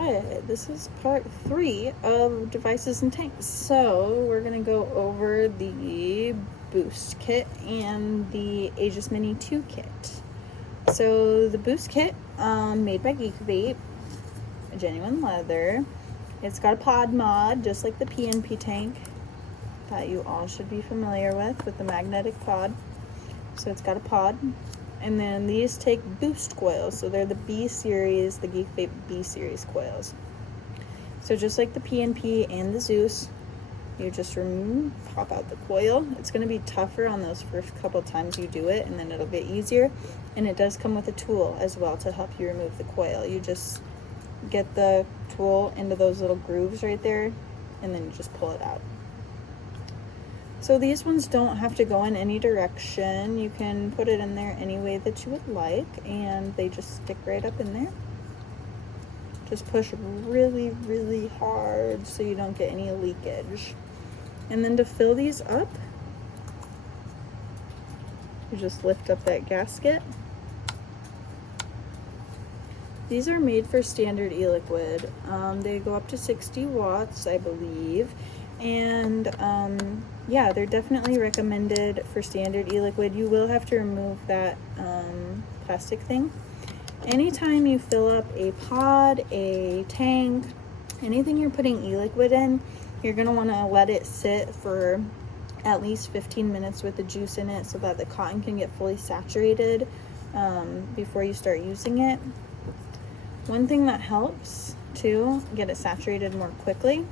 right, this is part 3 of devices and tanks. So we're gonna go over the boost kit and the Aegis Mini 2 kit. So the boost kit, made by Geekvape, genuine leather. It's got a pod mod, just like the PNP tank that you all should be familiar with the magnetic pod. So it's got a pod. And then these take boost coils, so they're the B series, the Geekvape B series coils. So just like the PNP and the Zeus, you just pop out the coil. It's going to be tougher on those first couple times you do it, and then it'll get easier. And it does come with a tool as well to help you remove the coil. You just get the tool into those little grooves right there, and then you just pull it out. So these ones don't have to go in any direction. You can put it in there any way that you would like, and they just stick right up in there. Just push really, really hard so you don't get any leakage. And then to fill these up, you just lift up that gasket. These are made for standard e-liquid. They go up to 60 watts, I believe. And yeah, they're definitely recommended for standard e-liquid. You will have to remove that plastic thing. Anytime you fill up a pod, a tank, anything you're putting e-liquid in, you're going to want to let it sit for at least 15 minutes with the juice in it so that the cotton can get fully saturated before you start using it. One thing that helps to get it saturated more quickly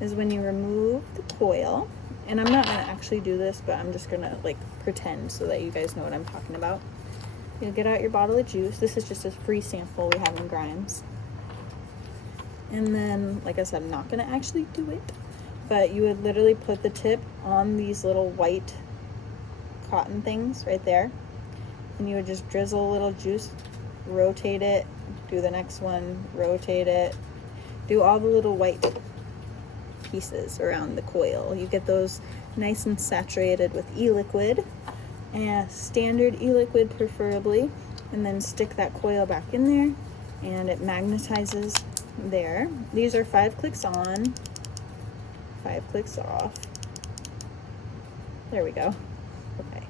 is when you remove the coil. And I'm not going to actually do this, but I'm just going to like pretend so that you guys know what I'm talking about. You'll get out your bottle of juice. This is just a free sample we have in Grimes. And then, like I said, I'm not going to actually do it, but you would literally put the tip on these little white cotton things right there, and you would just drizzle a little juice, rotate it, do the next one, rotate it, do all the little white pieces around the coil. You get those nice and saturated with e-liquid, and standard e-liquid preferably, and then stick that coil back in there and it magnetizes there. These are 5 clicks on, 5 clicks off. There we go. Okay.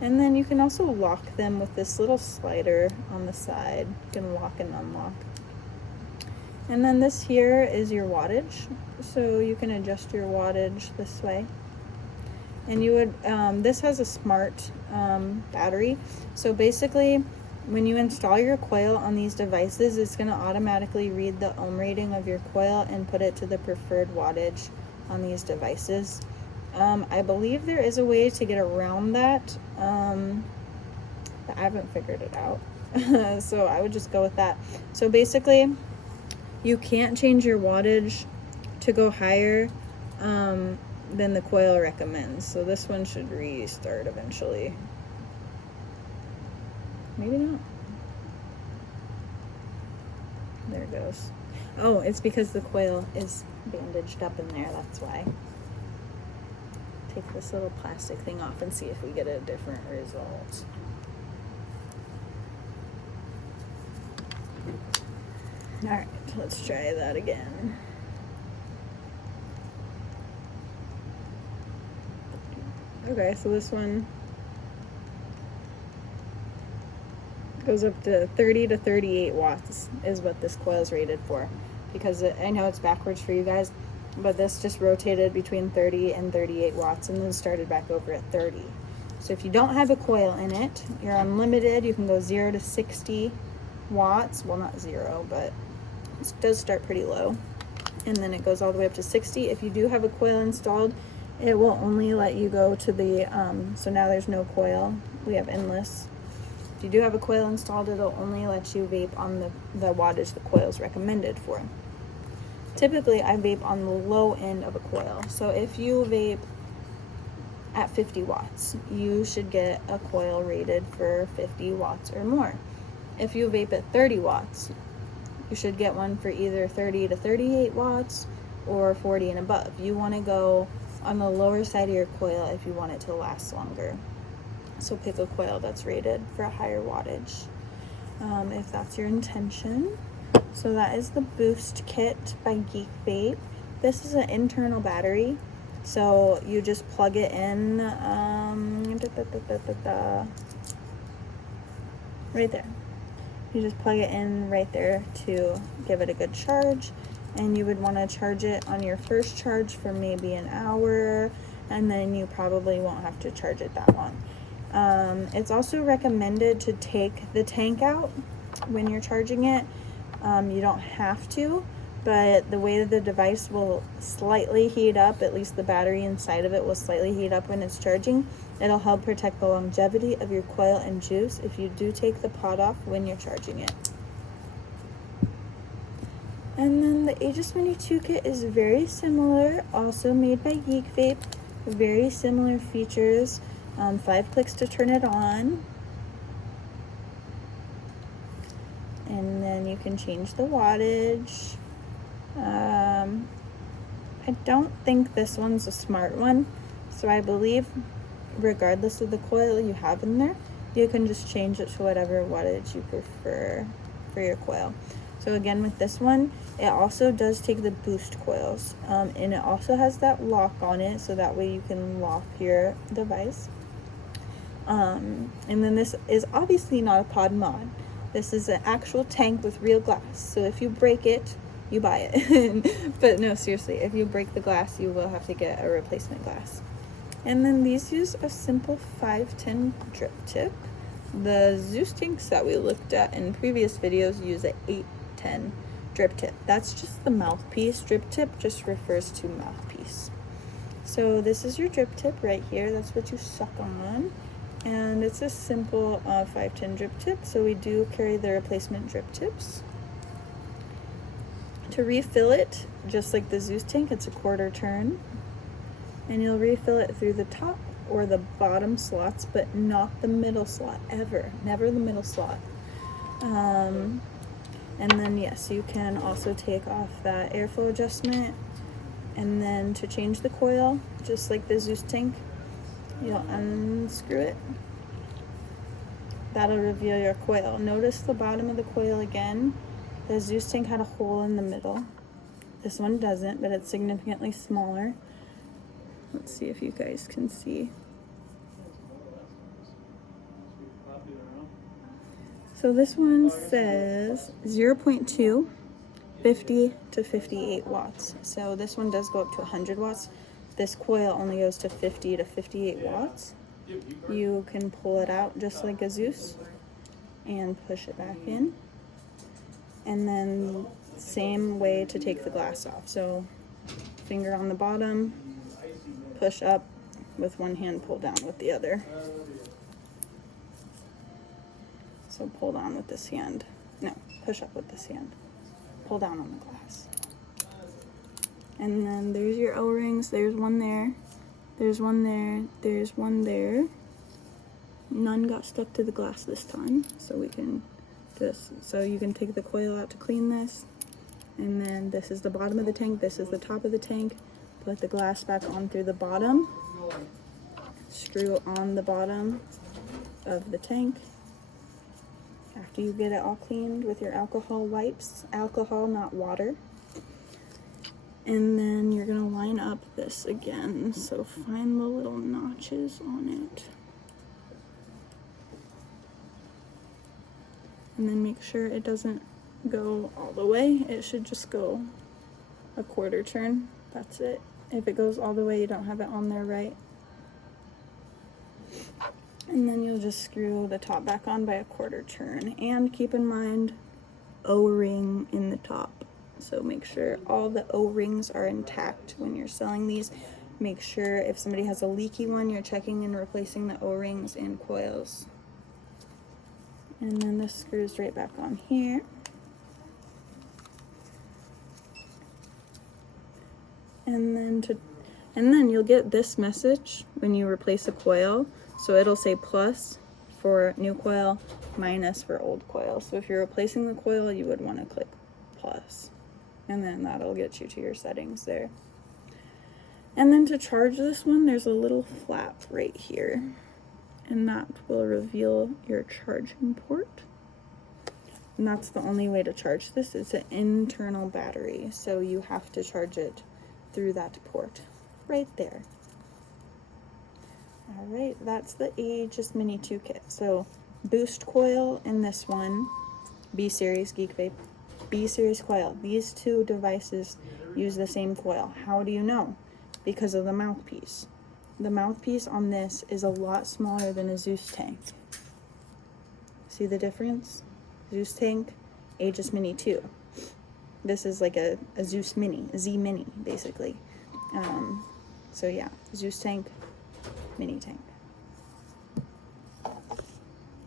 And then you can also lock them with this little slider on the side. You can lock and unlock. And then this here is your wattage, so you can adjust your wattage this way. And you would, this has a smart battery, so basically when you install your coil on these devices, it's going to automatically read the ohm rating of your coil and put it to the preferred wattage on these devices. I believe there is a way to get around that, but I haven't figured it out. So I would just go with that. So basically, you can't change your wattage to go higher than the coil recommends. So this one should restart eventually. Maybe not. There it goes. Oh, it's because the coil is bandaged up in there, that's why. Take this little plastic thing off and see if we get a different result. Alright, let's try that again. Okay, so this one goes up to 30 to 38 watts is what this coil is rated for. Because I know it's backwards for you guys, but this just rotated between 30 and 38 watts and then started back over at 30. So if you don't have a coil in it, you're unlimited. You can go 0 to 60 watts. Well, not 0, but it does start pretty low. And then it goes all the way up to 60. If you do have a coil installed, it will only let you go to the, so now there's no coil. We have endless. If you do have a coil installed, it'll only let you vape on the wattage the coil is recommended for. Typically, I vape on the low end of a coil. So if you vape at 50 watts, you should get a coil rated for 50 watts or more. If you vape at 30 watts, you should get one for either 30 to 38 watts or 40 and above. You want to go on the lower side of your coil if you want it to last longer. So pick a coil that's rated for a higher wattage if that's your intention. So that is the Boost Kit by Geekvape. This is an internal battery, so you just plug it in right there. You just plug it in right there to give it a good charge, and you would want to charge it on your first charge for maybe an hour, and then you probably won't have to charge it that long. It's also recommended to take the tank out when you're charging it. You don't have to, but the way that the device will slightly heat up, at least the battery inside of it will slightly heat up when it's charging. It'll help protect the longevity of your coil and juice if you do take the pod off when you're charging it. And then the Aegis Mini 2 kit is very similar, also made by Geekvape. Very similar features. 5 clicks to turn it on. And then you can change the wattage. I don't think this one's a smart one, so I believe regardless of the coil you have in there, you can just change it to whatever wattage you prefer for your coil. So again, with this one, it also does take the boost coils, and it also has that lock on it, so that way you can lock your device. And then this is obviously not a pod mod. This is an actual tank with real glass, so if you break it, you buy it. But no, seriously, if you break the glass, you will have to get a replacement glass. And then these use a simple 510 drip tip. The Zeus tanks that we looked at in previous videos use an 810 drip tip. That's just the mouthpiece. Drip tip just refers to mouthpiece. So this is your drip tip right here. That's what you suck on. And it's a simple 510 drip tip, so we do carry the replacement drip tips. To refill it, just like the Zeus tank, it's a quarter turn. And you'll refill it through the top or the bottom slots, but not the middle slot, ever. Never the middle slot. And then, yes, you can also take off that airflow adjustment. And then to change the coil, just like the Zeus tank, you'll unscrew it. That'll reveal your coil. Notice the bottom of the coil again. The Zeus tank had a hole in the middle. This one doesn't, but it's significantly smaller. Let's see if you guys can see. So this one says 0.2, 50 to 58 watts. So this one does go up to 100 watts. This coil only goes to 50 to 58 watts. You can pull it out just like a Zeus and push it back in. And then same way to take the glass off. So finger on the bottom, push up with one hand, pull down with the other. So pull down with this hand. No, push up with this hand. Pull down on the glass. And then there's your O-rings. There's one there. There's one there. There's one there. None got stuck to the glass this time. So we can just, so you can take the coil out to clean this. And then this is the bottom of the tank. This is the top of the tank. Put the glass back on through the bottom. Screw on the bottom of the tank. After you get it all cleaned with your alcohol wipes. Alcohol, not water. And then you're gonna line up this again. So find the little notches on it. And then make sure it doesn't go all the way. It should just go a quarter turn. That's it. If it goes all the way, you don't have it on there right. And then you'll just screw the top back on by a quarter turn. And keep in mind, O-ring in the top. So make sure all the O-rings are intact when you're selling these. Make sure if somebody has a leaky one, you're checking and replacing the O-rings and coils. And then this screws right back on here. And then you'll get this message when you replace a coil. So it'll say plus for new coil, minus for old coil. So if you're replacing the coil, you would want to click plus. And then that'll get you to your settings there. And then to charge this one, there's a little flap right here. And that will reveal your charging port. And that's the only way to charge this. It's an internal battery, so you have to charge it through that port right there. All right, that's the Aegis Mini 2 kit. So boost coil in this one, B series Geekvape, B series coil. These two devices use the same coil. How do you know? Because of the mouthpiece. The mouthpiece on this is a lot smaller than a Zeus tank. See the difference? Zeus tank, Aegis Mini 2. This is like a Zeus Mini, a Z Mini, basically. So yeah, Zeus tank, Mini tank.